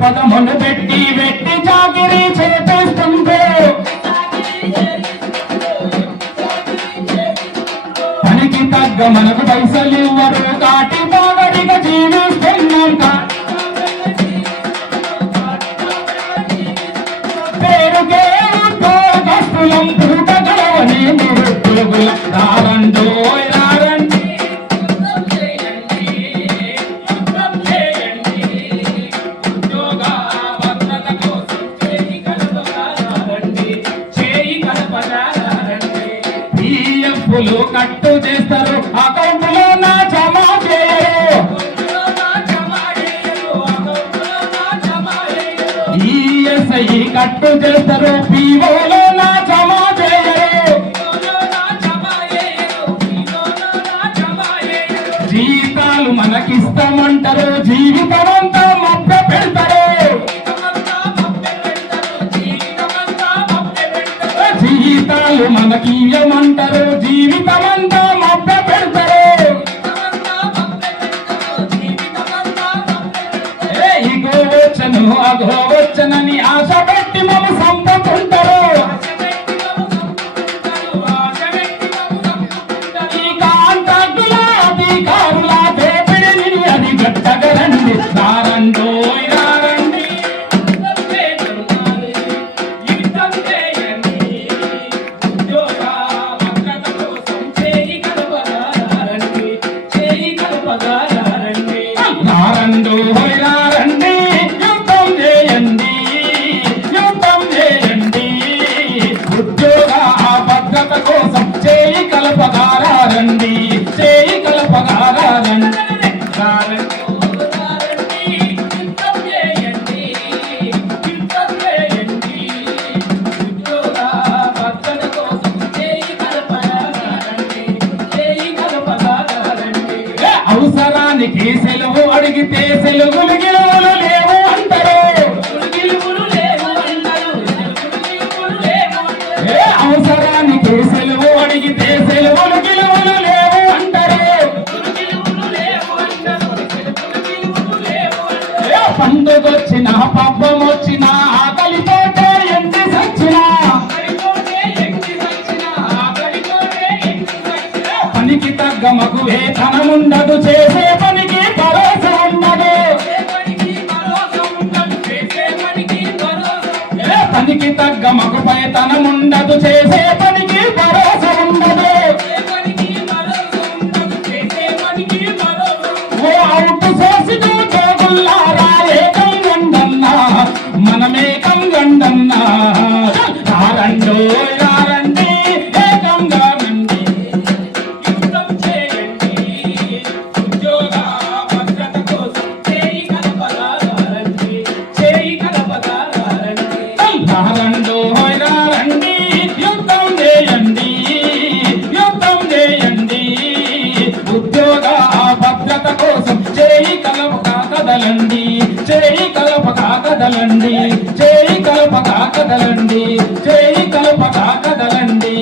పదమును పెట్టి వెట్టి చాకిరీ చేపిస్తుంటే పనికి తగ్గ మనకు పైసలు ఇవ్వరు కాటి బాగడిగా జీవిస్తున్నాం పేరుకే ఉద్యోగస్తులం పూట గడవని నిరుద్యోగుల రారండో కట్టు చేస్తారు అకౌంట్లో నా జమా చేయరు ఈఎస్ఐ కట్టు చేస్తారు పీఓలో నా జమా చేయరు జీతాలు మనకిస్తామంటారు జీవితమంతా మబ్బ పెడతారు జీతాలు మనకియ్యమంటారు జీవితమంతా మబ్బ పెడతారు ఇగో వచ్చను అగో వచ్చనని ఆశ పెట్టి మమ్మ సంపుతుంటారు ఈ కాంట్రాక్టుల అధికారుల దేపిడిని అది గట్టగరండి దారండో రండి యుద్ధం చేయండి యుద్ధం చేయండి ఉద్యోగ భద్రత కోసం చేయి కలపగారా రండి చేయి కలపగారా రండి అవసరానికి సెలవు అడిగితే సెలవులు గిలువులు లేవు అంటారు అవసరానికి సెలవు అడిగితే సెలవులు గిలువులు లేవు అంటారు పండుగొచ్చిన పబ్బం వచ్చిన ఆకలితోటే ఎండి సచ్చినా పనికి తగ్గ మగు వేతనముండదు చేసే పనికి భరోసా ఉండదు పనికి తగ్గ మగు వేతనముండదు చేసే పనికి భరోసా ఉండదు ఓ అవుట్ సోర్సింగ్ ఉద్యోగులారా ఏకం గండన్నా మనమేకం గండన్నా రారండో ఉద్యోగ భద్రత కోసం చేయి కలపక కదలండి చేయి కలపక కదలండి చేయి కలపక కదలండి చేయి కలపక కదలండి